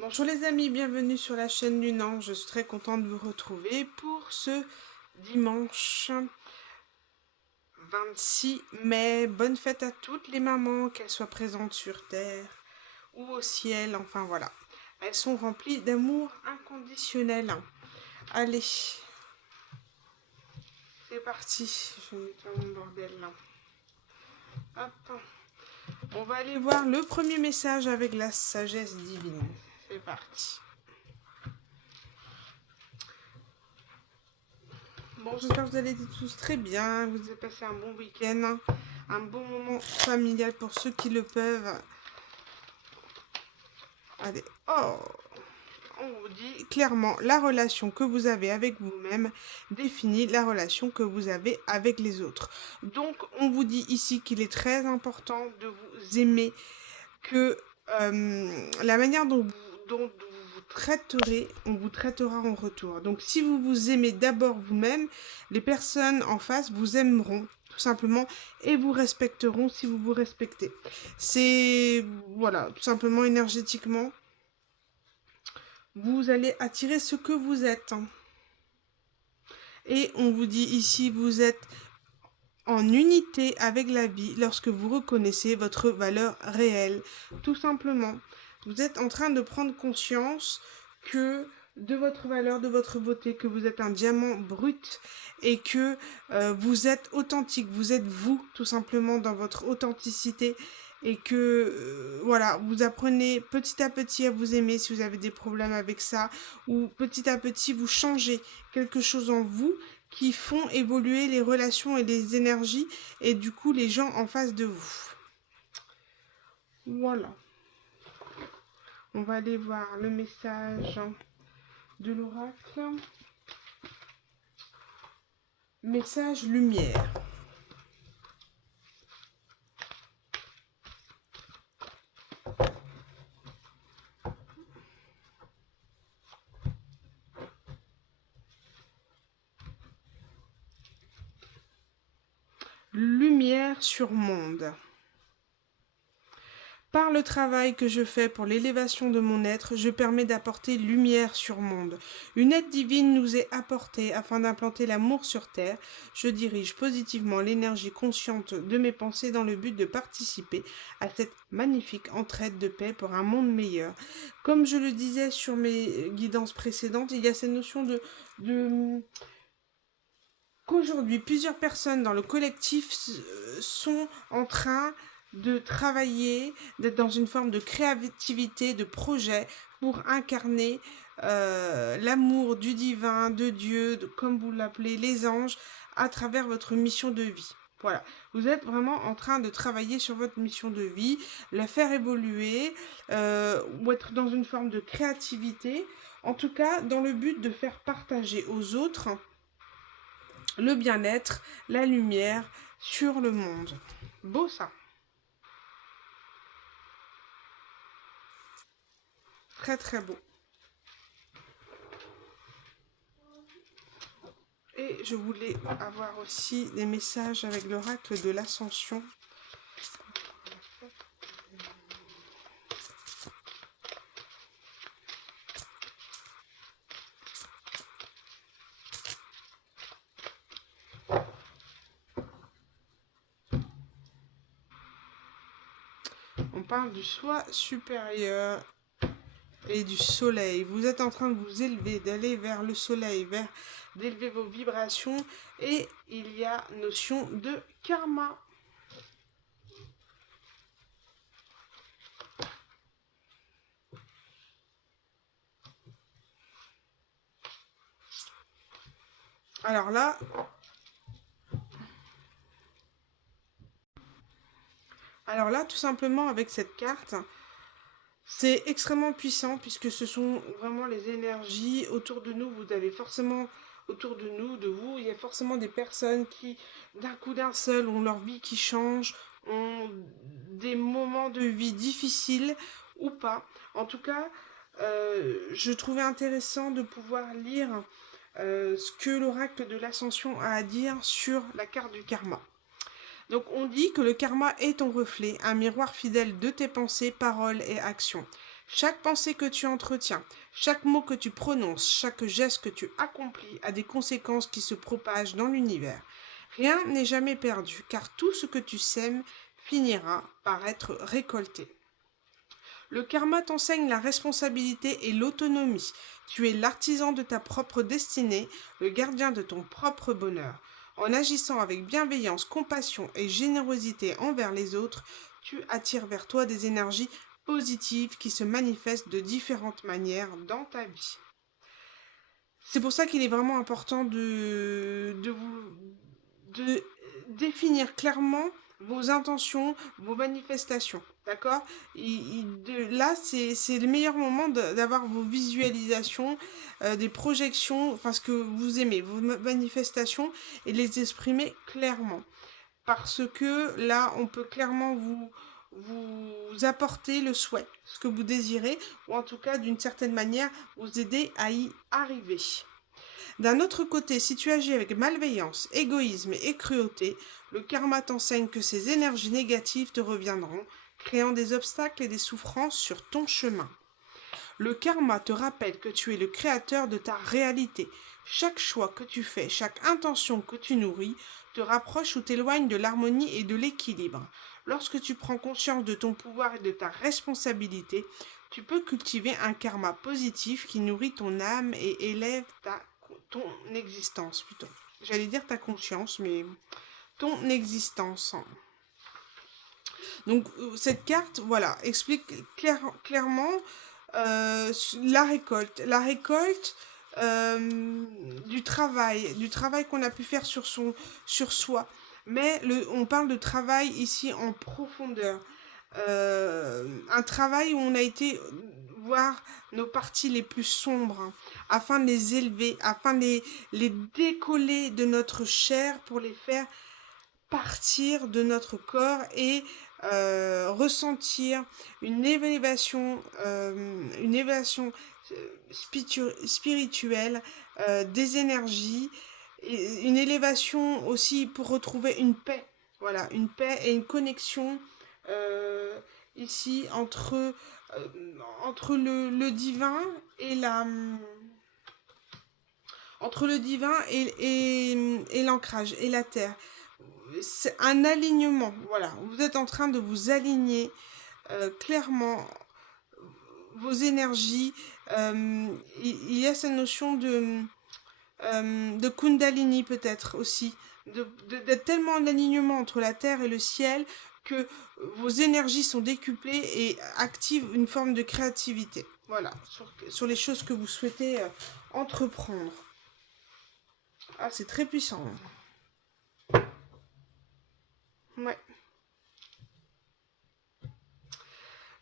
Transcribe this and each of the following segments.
Bonjour les amis, bienvenue sur la chaîne du Nant. Je suis très contente de vous retrouver pour ce dimanche 26 mai. Bonne fête à toutes les mamans, qu'elles soient présentes sur Terre ou au ciel. Enfin voilà, elles sont remplies d'amour inconditionnel. Allez, c'est parti. Je vais mettre mon bordel là. Hop. On va aller voir le premier message avec la sagesse divine. C'est parti. Bon, j'espère que vous allez tous très bien, que vous avez passé un bon week-end, un bon moment familial pour ceux qui le peuvent. Allez, oh, on vous dit clairement, la relation que vous avez avec vous-même définit la relation que vous avez avec les autres. Donc, on vous dit ici qu'il est très important de vous aimer, que la manière dont vous vous traiterez, on vous traitera en retour. Donc si vous vous aimez d'abord vous-même, les personnes en face vous aimeront tout simplement et vous respecteront si vous vous respectez. C'est, voilà, tout simplement énergétiquement, vous allez attirer ce que vous êtes. Et on vous dit ici, vous êtes en unité avec la vie lorsque vous reconnaissez votre valeur réelle. Tout simplement, vous êtes en train de prendre conscience que de votre valeur, de votre beauté, que vous êtes un diamant brut et que vous êtes authentique, vous êtes vous tout simplement dans votre authenticité et que voilà, vous apprenez petit à petit à vous aimer si vous avez des problèmes avec ça ou petit à petit vous changez quelque chose en vous qui font évoluer les relations et les énergies et du coup les gens en face de vous. Voilà. On va aller voir le message de l'oracle. Message lumière. Lumière sur monde. Par le travail que je fais pour l'élévation de mon être, je permets d'apporter lumière sur monde. Une aide divine nous est apportée afin d'implanter l'amour sur terre. Je dirige positivement l'énergie consciente de mes pensées dans le but de participer à cette magnifique entraide de paix pour un monde meilleur. Comme je le disais sur mes guidances précédentes, il y a cette notion de qu'aujourd'hui, plusieurs personnes dans le collectif sont en train de travailler, d'être dans une forme de créativité, de projet pour incarner l'amour du divin, de Dieu, comme vous l'appelez, les anges, à travers votre mission de vie. Voilà, vous êtes vraiment en train de travailler sur votre mission de vie, la faire évoluer, ou être dans une forme de créativité, en tout cas dans le but de faire partager aux autres le bien-être, la lumière sur le monde. Beau ça. Très très beau. Et je voulais avoir aussi des messages avec l'oracle de l'ascension. On parle du soi supérieur et du soleil. Vous êtes en train de vous élever, d'aller vers le soleil, d'élever vos vibrations. Et il y a notion de karma. Alors là, tout simplement avec cette carte, c'est extrêmement puissant puisque ce sont vraiment les énergies autour de nous. Vous avez forcément autour de nous, de vous, il y a forcément des personnes qui, d'un coup d'un seul, ont leur vie qui change, ont des moments de vie difficiles ou pas. En tout cas, je trouvais intéressant de pouvoir lire ce que l'oracle de l'ascension a à dire sur la carte du karma. Donc on dit que le karma est ton reflet, un miroir fidèle de tes pensées, paroles et actions. Chaque pensée que tu entretiens, chaque mot que tu prononces, chaque geste que tu accomplis a des conséquences qui se propagent dans l'univers. Rien n'est jamais perdu, car tout ce que tu sèmes finira par être récolté. Le karma t'enseigne la responsabilité et l'autonomie. Tu es l'artisan de ta propre destinée, le gardien de ton propre bonheur. En agissant avec bienveillance, compassion et générosité envers les autres, tu attires vers toi des énergies positives qui se manifestent de différentes manières dans ta vie. C'est pour ça qu'il est vraiment important de définir clairement vos intentions, vos manifestations. D'accord. Là, c'est le meilleur moment d'avoir vos visualisations, des projections, enfin ce que vous aimez, vos manifestations, et les exprimer clairement. Parce que là, on peut clairement vous apporter le souhait, ce que vous désirez, ou en tout cas, d'une certaine manière, vous aider à y arriver. D'un autre côté, si tu agis avec malveillance, égoïsme et cruauté, le karma t'enseigne que ces énergies négatives te reviendront, créant des obstacles et des souffrances sur ton chemin. Le karma te rappelle que tu es le créateur de ta réalité. Chaque choix que tu fais, chaque intention que tu nourris, te rapproche ou t'éloigne de l'harmonie et de l'équilibre. Lorsque tu prends conscience de ton pouvoir et de ta responsabilité, tu peux cultiver un karma positif qui nourrit ton âme et élève ton existence plutôt. J'allais dire ta conscience, mais ton existence. Donc cette carte, voilà, explique clairement la récolte. La récolte du travail qu'on a pu faire sur soi. Mais on parle de travail ici en profondeur. Un travail où on a été voir nos parties les plus sombres, hein, afin de les élever, afin de les décoller de notre chair pour les faire partir de notre corps et ressentir une élévation spirituelle des énergies, et une élévation aussi pour retrouver une paix. Voilà, une paix et une connexion ici entre le divin et la entre le divin et l'ancrage et la terre. C'est un alignement, voilà. Vous êtes en train de vous aligner clairement vos énergies. Il y a cette notion de Kundalini peut-être aussi, d'être tellement en alignement entre la terre et le ciel que vos énergies sont décuplées et activent une forme de créativité. Voilà, sur les choses que vous souhaitez entreprendre. Ah, c'est très puissant. Ouais.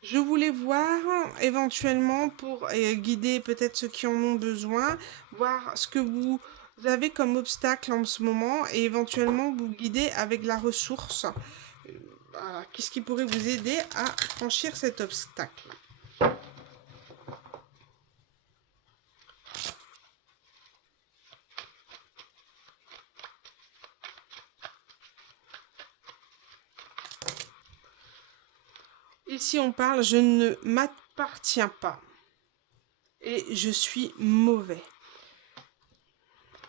Je voulais voir éventuellement pour guider peut-être ceux qui en ont besoin, voir ce que vous avez comme obstacle en ce moment et éventuellement vous guider avec la ressource. Voilà. Qu'est-ce qui pourrait vous aider à franchir cet obstacle? Ici on parle, je ne m'appartiens pas et je suis mauvais.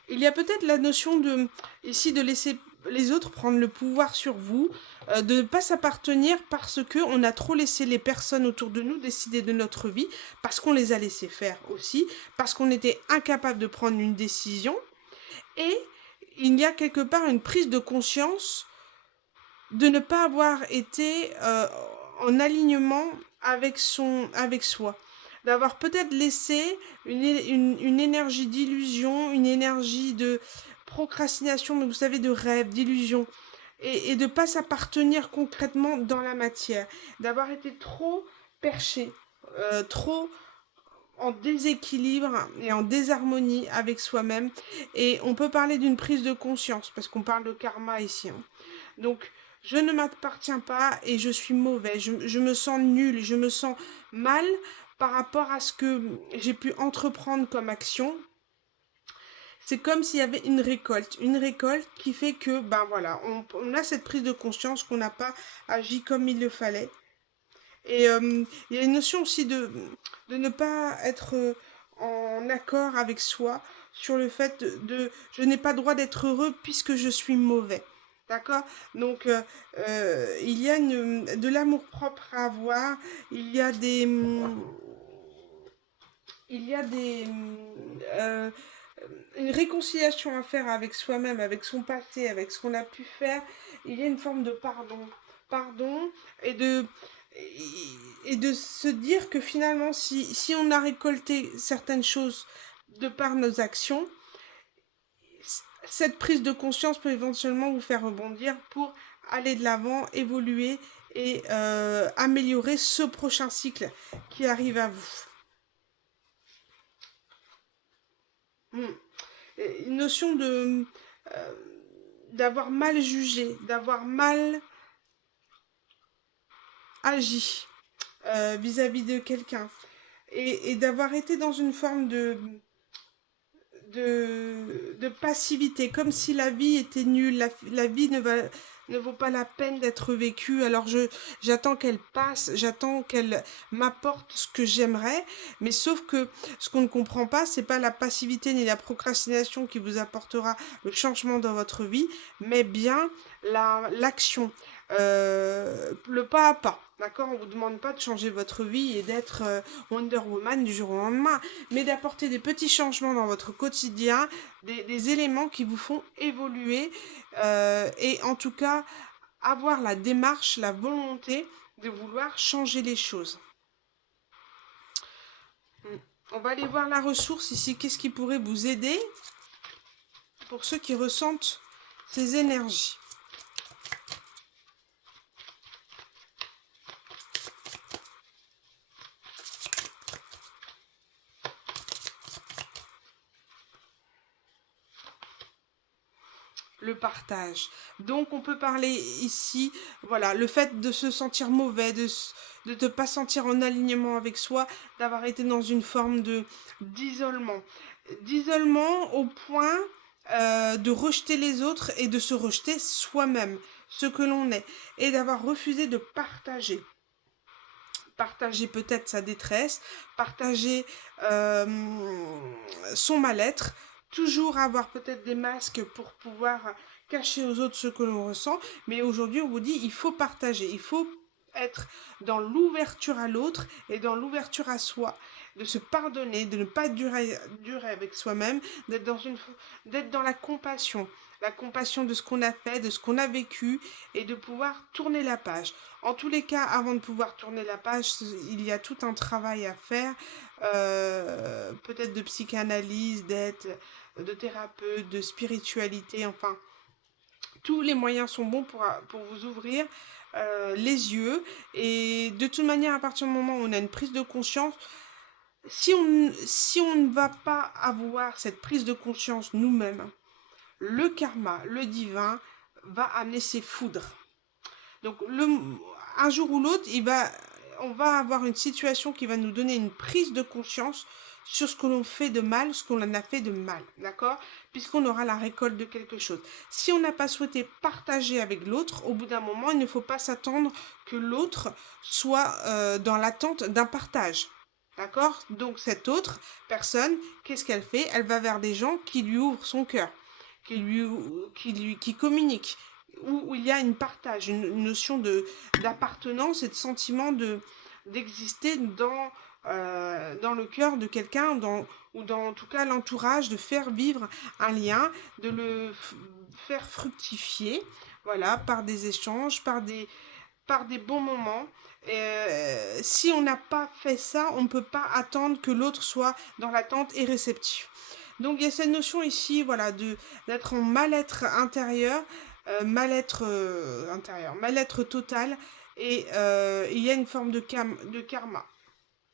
Il y a peut-être la notion ici de laisser les autres prendre le pouvoir sur vous, de ne pas s'appartenir parce qu'on a trop laissé les personnes autour de nous décider de notre vie, parce qu'on les a laissés faire aussi, parce qu'on était incapable de prendre une décision. Et il y a quelque part une prise de conscience de ne pas avoir été en alignement avec soi, d'avoir peut-être laissé une énergie d'illusion, une énergie de procrastination, mais vous savez, de rêve, d'illusion, et de ne pas s'appartenir concrètement dans la matière, d'avoir été trop perché, trop en déséquilibre et en désharmonie avec soi-même. Et on peut parler d'une prise de conscience, parce qu'on parle de karma ici. Hein. Donc, je ne m'appartiens pas et je suis mauvais. Je me sens nul, je me sens mal par rapport à ce que j'ai pu entreprendre comme action. C'est comme s'il y avait une récolte qui fait que, ben voilà, on a cette prise de conscience qu'on n'a pas agi comme il le fallait. Et il y a une notion aussi de ne pas être en accord avec soi sur le fait je n'ai pas droit d'être heureux puisque je suis mauvais. D'accord? Donc, il y a de l'amour-propre à avoir, il y a il y a euh, une réconciliation à faire avec soi-même, avec son passé, avec ce qu'on a pu faire. Il y a une forme de pardon. Pardon et et de se dire que finalement, si on a récolté certaines choses de par nos actions, cette prise de conscience peut éventuellement vous faire rebondir pour aller de l'avant, évoluer et améliorer ce prochain cycle qui arrive à vous. Hmm. Une notion euh, d'avoir mal jugé, d'avoir mal agi vis-à-vis de quelqu'un et d'avoir été dans une forme de passivité, comme si la vie était nulle, la vie ne vaut pas la peine d'être vécue, alors j'attends qu'elle passe, j'attends qu'elle m'apporte ce que j'aimerais, mais sauf que ce qu'on ne comprend pas, c'est pas la passivité ni la procrastination qui vous apportera le changement dans votre vie, mais bien l'action. Le pas à pas, d'accord? On vous demande pas de changer votre vie et d'être Wonder Woman du jour au lendemain, mais d'apporter des petits changements dans votre quotidien, des éléments qui vous font évoluer et en tout cas avoir la démarche, la volonté de vouloir changer les choses. On va aller voir la ressource ici. Qu'est-ce qui pourrait vous aider pour ceux qui ressentent ces énergies? Le partage. Donc on peut parler ici, voilà, le fait de se sentir mauvais, de ne pas sentir en alignement avec soi, d'avoir été dans une forme d'isolement. D'isolement au point de rejeter les autres et de se rejeter soi-même, ce que l'on est, et d'avoir refusé de partager. Partager peut-être sa détresse, partager euh, son mal-être, toujours avoir peut-être des masques pour pouvoir cacher aux autres ce que l'on ressent, mais aujourd'hui on vous dit il faut partager, il faut être dans l'ouverture à l'autre et dans l'ouverture à soi, de se pardonner, de ne pas durer avec soi-même, d'être dans la compassion de ce qu'on a fait, de ce qu'on a vécu et de pouvoir tourner la page. En tous les cas, avant de pouvoir tourner la page, il y a tout un travail à faire, peut-être de psychanalyse, d'aide, de thérapeute, de spiritualité, enfin, tous les moyens sont bons pour vous ouvrir les yeux. Et de toute manière, à partir du moment où on a une prise de conscience, si on ne va pas avoir cette prise de conscience nous-mêmes, le karma, le divin, va amener ses foudres. Donc un jour ou l'autre, on va avoir une situation qui va nous donner une prise de conscience sur ce que l'on fait de mal, ce qu'on a fait de mal, d'accord? Puisqu'on aura la récolte de quelque chose. Si on n'a pas souhaité partager avec l'autre, au bout d'un moment, il ne faut pas s'attendre que l'autre soit dans l'attente d'un partage. D'accord? Donc cette autre personne, qu'est-ce qu'elle fait? Elle va vers des gens qui lui ouvrent son cœur, qui communiquent, où il y a une partage, une notion d'appartenance et de sentiment d'exister dans le cœur de quelqu'un, ou dans en tout cas l'entourage, de faire vivre un lien, de faire fructifier, voilà, par des échanges, par des bons moments. Si on n'a pas fait ça, on ne peut pas attendre que l'autre soit dans l'attente et réceptif. Donc il y a cette notion ici, voilà, d'être en mal-être intérieur, mal-être total, et il y a une forme de karma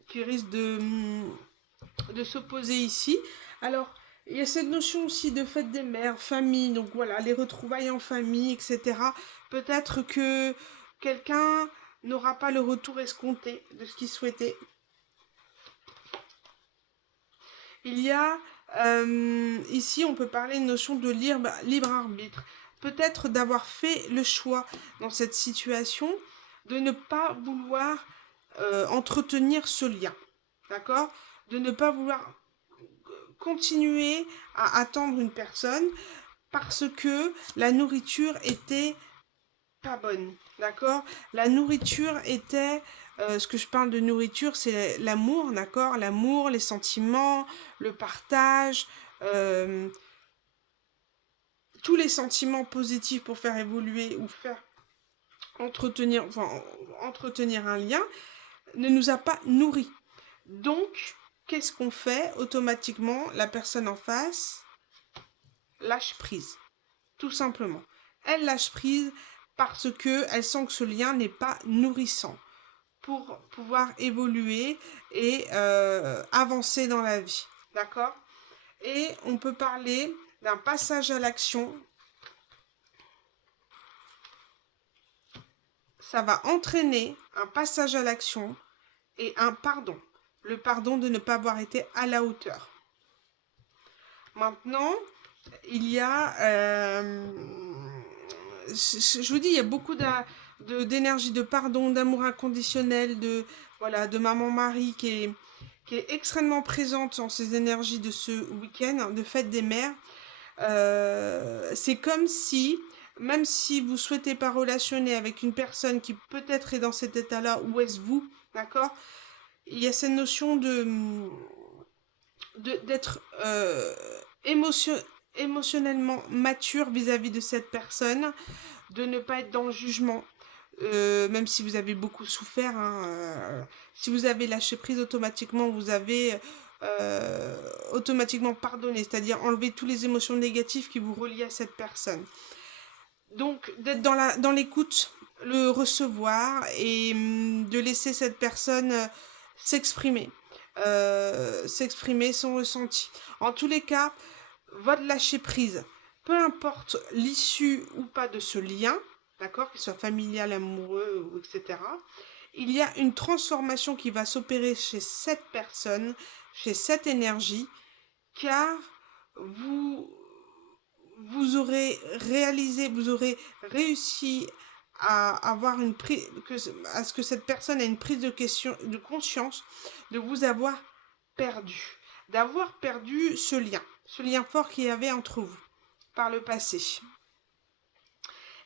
qui risque de s'opposer ici. Alors, il y a cette notion aussi de fête des mères, famille, donc voilà, les retrouvailles en famille, etc. Peut-être que quelqu'un n'aura pas le retour escompté de ce qu'il souhaitait. Il y a ici, on peut parler d'une notion de libre arbitre. Peut-être d'avoir fait le choix dans cette situation de ne pas vouloir entretenir ce lien. D'accord? De ne pas vouloir continuer à attendre une personne parce que la nourriture était pas bonne. D'accord? La nourriture était... ce que je parle de nourriture, c'est l'amour, d'accord? L'amour, les sentiments, le partage, euh, tous les sentiments positifs pour faire évoluer ou faire entretenir un lien, ne nous a pas nourris. Donc, qu'est-ce qu'on fait? Automatiquement, la personne en face lâche prise, tout simplement. Elle lâche prise parce que elle sent que ce lien n'est pas nourrissant pour pouvoir évoluer et avancer dans la vie. D'accord? Et on peut parler d'un passage à l'action. Ça va entraîner un passage à l'action et un pardon. Le pardon de ne pas avoir été à la hauteur. Maintenant, il y a... je vous dis, il y a beaucoup d'énergie, de pardon, d'amour inconditionnel, de maman-Marie qui est extrêmement présente dans ces énergies de ce week-end, de fête des mères. C'est comme si, même si vous souhaitez pas relationner avec une personne qui peut-être est dans cet état-là, où est-ce vous, d'accord? Il y a cette notion d'être émotionnellement mature vis-à-vis de cette personne, de ne pas être dans le jugement, même si vous avez beaucoup souffert, hein, si vous avez lâché prise automatiquement, vous avez automatiquement pardonné, c'est-à-dire enlever toutes les émotions négatives qui vous relient à cette personne. Donc d'être dans l'écoute, le recevoir et de laisser cette personne s'exprimer. S'exprimer son ressenti. En tous les cas, votre lâcher prise, peu importe l'issue ou pas de ce lien, d'accord, qu'il soit familial, amoureux, etc., il y a une transformation qui va s'opérer chez cette personne, chez cette énergie, car vous aurez réalisé, vous aurez réussi à avoir à ce que cette personne ait une prise de conscience de vous avoir perdu, d'avoir perdu ce lien fort qu'il y avait entre vous par le passé.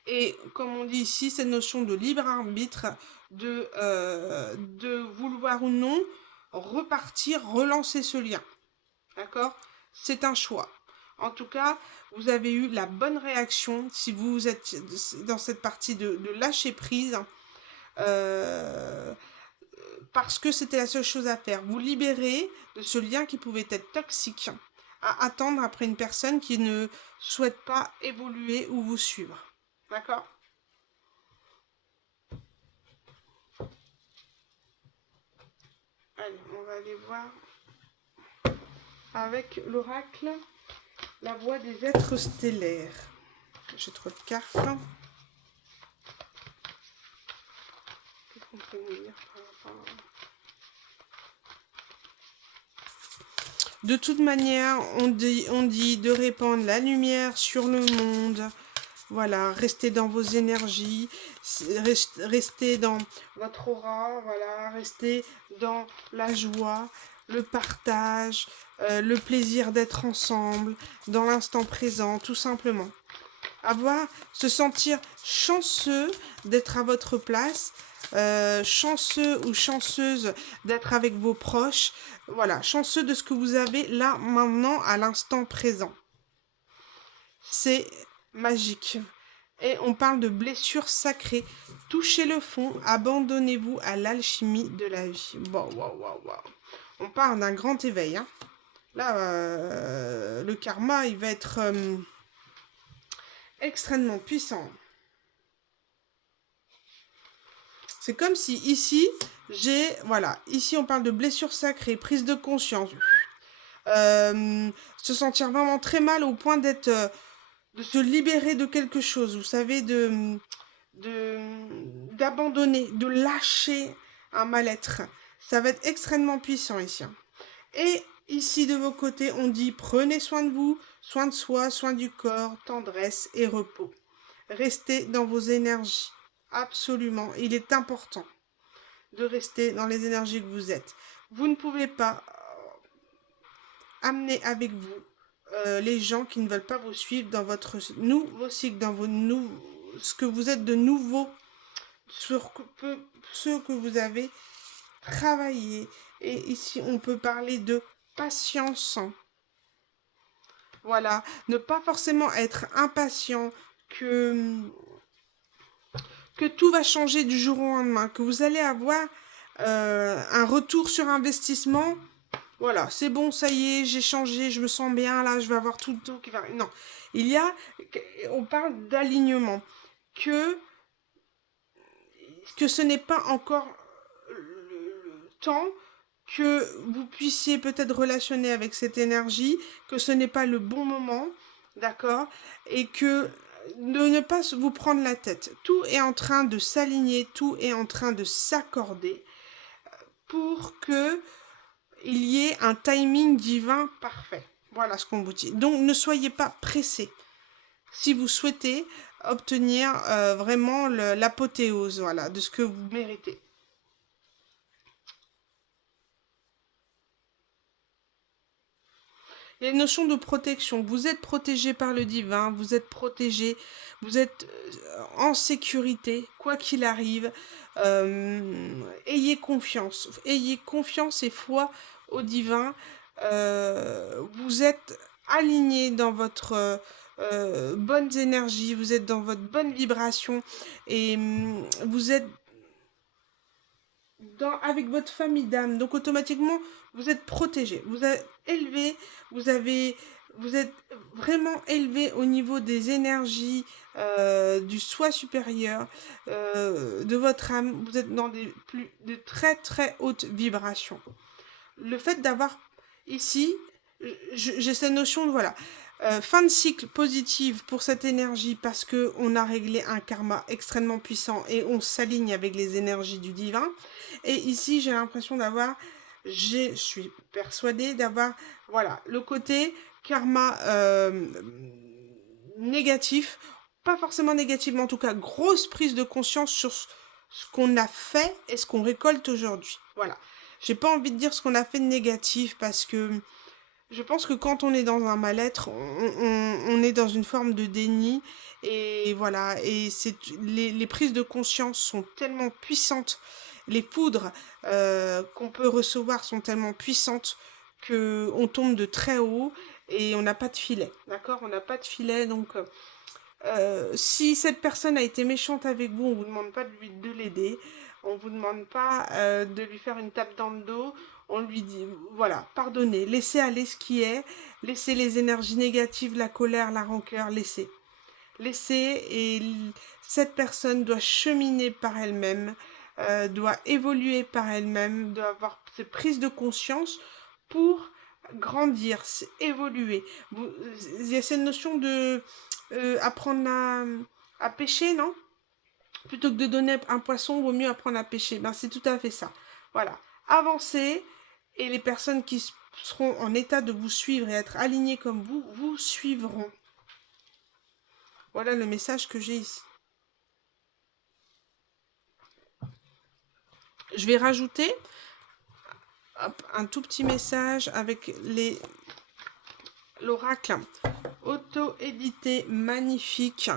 Et comme on dit ici, cette notion de libre arbitre, de vouloir ou non repartir, relancer ce lien. D'accord? C'est un choix. En tout cas, vous avez eu la bonne réaction si vous êtes dans cette partie de lâcher prise. Parce que c'était la seule chose à faire. Vous libérer de ce lien qui pouvait être toxique à attendre après une personne qui ne souhaite pas évoluer ou vous suivre. D'accord? Allez, on va aller voir avec l'oracle la voix des êtres stellaires. J'ai trop de cartes. Qu'est-ce qu'on peut nous dire par rapport à... De toute manière, on dit de répandre la lumière sur le monde. Voilà, restez dans vos énergies, restez dans votre aura, voilà, restez dans la joie, le partage, le plaisir d'être ensemble, dans l'instant présent, tout simplement. Se sentir chanceux d'être à votre place, chanceux ou chanceuse d'être avec vos proches, voilà, chanceux de ce que vous avez là, maintenant, à l'instant présent. C'est magique. Et on parle de blessures sacrées. Touchez le fond, abandonnez-vous à l'alchimie de la vie. Wow. On parle d'un grand éveil. Hein. Là, le karma, il va être extrêmement puissant. C'est comme si ici, ici on parle de blessures sacrées, prise de conscience. Se sentir vraiment très mal au point d'être... de se libérer de quelque chose, vous savez, d'abandonner, de lâcher un mal-être. Ça va être extrêmement puissant ici. Et ici, de vos côtés, on dit prenez soin de vous, soin de soi, soin du corps, tendresse et repos. Restez dans vos énergies. Absolument, il est important. de rester dans les énergies que vous êtes. Vous ne pouvez pas amener avec vous les gens qui ne veulent pas vous suivre dans votre nouveau cycle, dans ce que vous êtes de nouveau, sur ce que vous avez travaillé. Et ici, on peut parler de patience. Voilà, ne pas forcément être impatient que tout va changer du jour au lendemain, que vous allez avoir un retour sur investissement. Voilà, c'est bon, ça y est, j'ai changé, je me sens bien, là, je vais avoir tout le temps qui va... Non, on parle d'alignement, que, que ce n'est pas encore le temps que vous puissiez peut-être relationner avec cette énergie, que ce n'est pas le bon moment, d'accord? Et que de ne pas vous prendre la tête. Tout est en train de s'aligner, tout est en train de s'accorder pour que il y ait un timing divin parfait. Voilà ce qu'on vous dit. Donc ne soyez pas pressés si vous souhaitez obtenir vraiment l'apothéose, voilà, de ce que vous méritez. Il y a une notion de protection. Vous êtes protégé par le divin, vous êtes protégé, vous êtes en sécurité, quoi qu'il arrive. Ayez confiance et foi au divin. Vous êtes aligné dans votre bonnes énergies, vous êtes dans votre bonne vibration et vous êtes avec votre famille d'âme. Donc automatiquement, vous êtes protégé. Vous êtes élevé, vous êtes vraiment élevé au niveau des énergies du soi supérieur, de votre âme. Vous êtes dans de très très hautes vibrations. Le fait d'avoir ici, j'ai cette notion de voilà. Fin de cycle positive pour cette énergie parce que on a réglé un karma extrêmement puissant et on s'aligne avec les énergies du divin. Et ici, j'ai l'impression je suis persuadée d'avoir, voilà, le côté karma négatif, pas forcément négatif, mais en tout cas, grosse prise de conscience sur ce qu'on a fait et ce qu'on récolte aujourd'hui. Voilà. J'ai pas envie de dire ce qu'on a fait de négatif parce que je pense que quand on est dans un mal-être, on est dans une forme de déni. Et voilà, et les prises de conscience sont tellement puissantes. Les foudres qu'on peut recevoir sont tellement puissantes qu'on tombe de très haut et on n'a pas de filet. D'accord? On n'a pas de filet, donc si cette personne a été méchante avec vous, on ne vous demande pas de l'aider. On ne vous demande pas de lui faire une tape dans le dos. On lui dit, voilà, pardonnez, laissez aller ce qui est, laissez les énergies négatives, la colère, la rancœur, laissez. Laissez, et cette personne doit cheminer par elle-même, doit évoluer par elle-même, doit avoir ses prises de conscience pour grandir, évoluer. Il y a cette notion de apprendre à pêcher, non? Plutôt que de donner un poisson, il vaut mieux apprendre à pêcher. Ben, c'est tout à fait ça. Voilà. Avancez et les personnes qui seront en état de vous suivre et être alignées comme vous, vous suivront. Voilà le message que j'ai ici. Je vais rajouter un tout petit message avec l'oracle auto-édité magnifique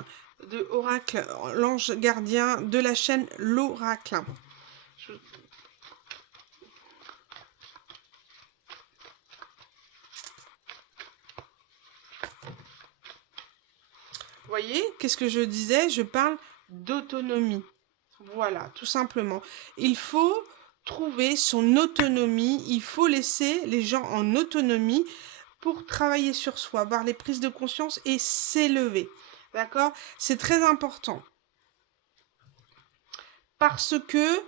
de Oracle, l'ange gardien de la chaîne l'Oracle. Vous voyez, qu'est-ce que je disais? Je parle d'autonomie. Voilà, tout simplement. Il faut trouver son autonomie, il faut laisser les gens en autonomie pour travailler sur soi, avoir les prises de conscience et s'élever. D'accord? C'est très important. Parce que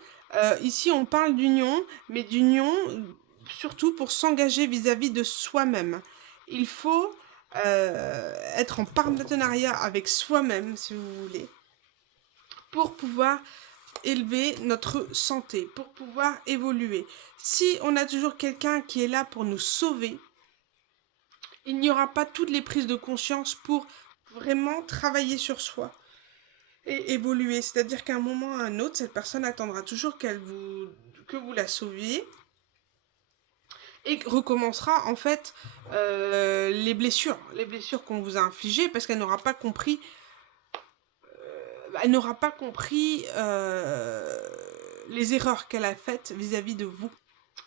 ici on parle d'union, mais d'union surtout pour s'engager vis-à-vis de soi-même. Il faut être en partenariat avec soi-même, si vous voulez, pour pouvoir élever notre santé, pour pouvoir évoluer. Si on a toujours quelqu'un qui est là pour nous sauver, il n'y aura pas toutes les prises de conscience pour vraiment travailler sur soi. et évoluer. C'est-à-dire qu'à un moment ou à un autre, cette personne attendra toujours que vous la sauviez et recommencera en fait les blessures qu'on vous a infligées parce qu'elle n'aura pas compris, elle n'aura pas compris les erreurs qu'elle a faites vis-à-vis de vous.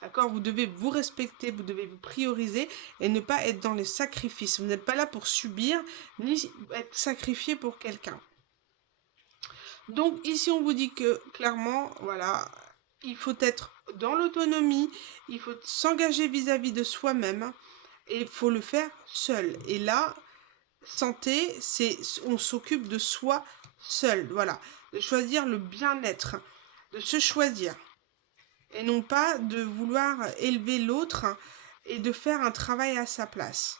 D'accord? Vous devez vous respecter, vous devez vous prioriser et ne pas être dans les sacrifices. Vous n'êtes pas là pour subir ni être sacrifié pour quelqu'un. Donc ici on vous dit que clairement, voilà, il faut être dans l'autonomie, il faut s'engager vis-à-vis de soi-même et il faut le faire seul. Et là, santé, c'est on s'occupe de soi seul, voilà, de choisir le bien-être, de se choisir et non pas de vouloir élever l'autre et de faire un travail à sa place.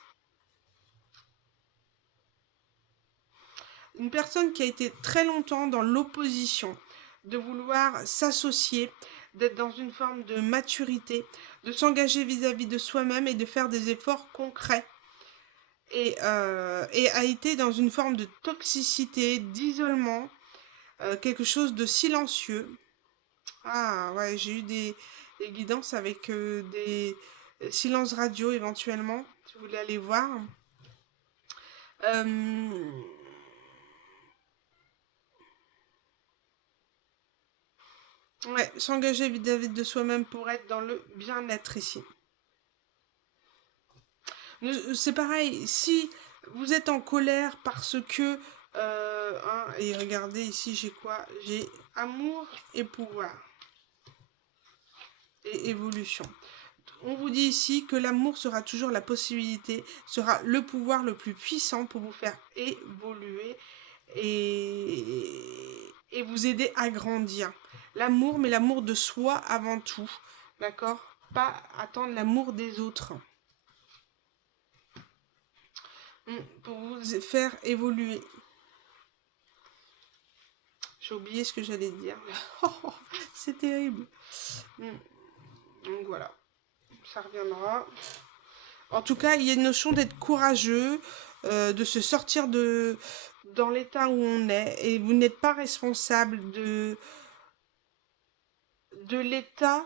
Une personne qui a été très longtemps dans l'opposition, de vouloir s'associer, d'être dans une forme de maturité, de s'engager vis-à-vis de soi-même et de faire des efforts concrets. Et a été dans une forme de toxicité, d'isolement, quelque chose de silencieux. Ah ouais, j'ai eu des guidances avec des silences radio éventuellement, si vous voulez aller voir. Euh, Ouais, s'engager vis-à-vis de soi-même pour être dans le bien-être ici. C'est pareil, si vous êtes en colère parce que... et regardez ici, j'ai quoi? J'ai amour et pouvoir. Et évolution. On vous dit ici que l'amour sera toujours la possibilité, sera le pouvoir le plus puissant pour vous faire évoluer et vous aider à grandir. L'amour, mais l'amour de soi avant tout. D'accord? Pas attendre l'amour des autres. Pour vous faire évoluer. J'ai oublié ce que j'allais dire. C'est terrible. Donc voilà. Ça reviendra. En tout cas, il y a une notion d'être courageux, de se sortir dans l'état où on est. Et vous n'êtes pas responsable de l'état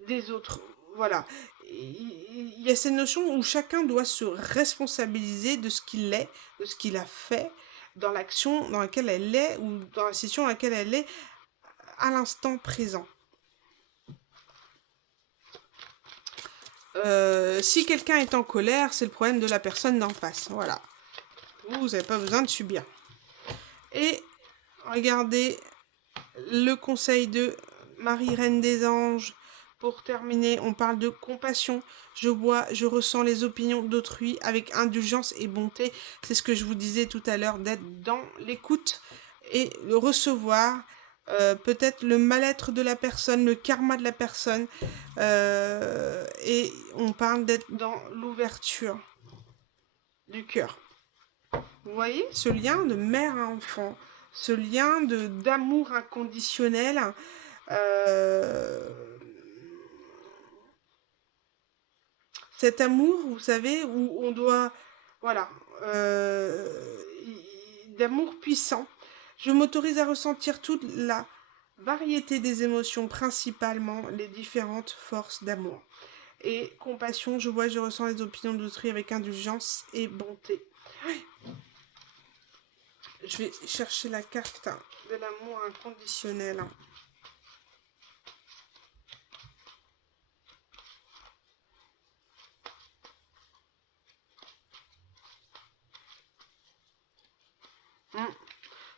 des autres. Voilà. Il y a cette notion où chacun doit se responsabiliser de ce qu'il est, de ce qu'il a fait, dans l'action dans laquelle elle est ou dans la situation dans laquelle elle est à l'instant présent. Si quelqu'un est en colère, c'est le problème de la personne d'en face. Voilà. Vous n'avez pas besoin de subir. Et regardez le conseil de Marie Reine des Anges. Pour terminer, on parle de compassion. Je vois, je ressens les opinions d'autrui avec indulgence et bonté. C'est ce que je vous disais tout à l'heure, d'être dans l'écoute et le recevoir. Peut-être le mal-être de la personne, le karma de la personne. Et on parle d'être dans l'ouverture du cœur. Vous voyez ce lien de mère à enfant, ce lien d'amour inconditionnel. Cet amour, vous savez, où on doit, voilà, d'amour puissant. Je m'autorise à ressentir toute la variété des émotions, principalement les différentes forces d'amour. Et compassion, je vois, je ressens les opinions d'autrui avec indulgence et bonté. Je vais chercher la carte de l'amour inconditionnel.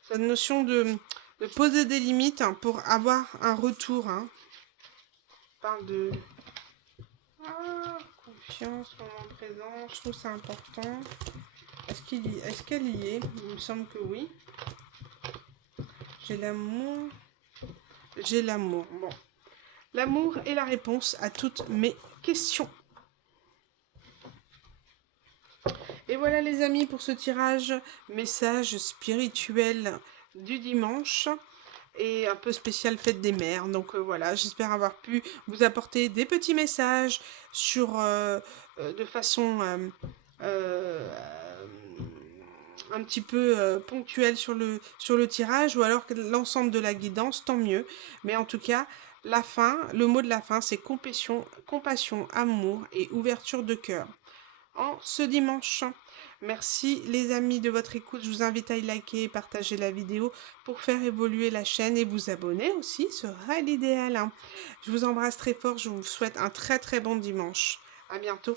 Cette notion de poser des limites pour avoir un retour. On parle de confiance, moment présent. Je trouve ça important. Est-ce qu'elle y est? Il me semble que oui. J'ai l'amour. J'ai l'amour. Bon. L'amour est la réponse à toutes mes questions. Et voilà les amis pour ce tirage message spirituel du dimanche et un peu spécial fête des mères. Donc voilà, j'espère avoir pu vous apporter des petits messages sur de façon un petit peu ponctuel sur le tirage, ou alors que l'ensemble de la guidance, tant mieux. Mais en tout cas, la fin, le mot de la fin, c'est compassion, amour et ouverture de cœur. En ce dimanche. Merci les amis de votre écoute. Je vous invite à liker et partager la vidéo pour faire évoluer la chaîne, et vous abonner aussi sera l'idéal, hein. Je vous embrasse très fort. Je vous souhaite un très très bon dimanche. À bientôt.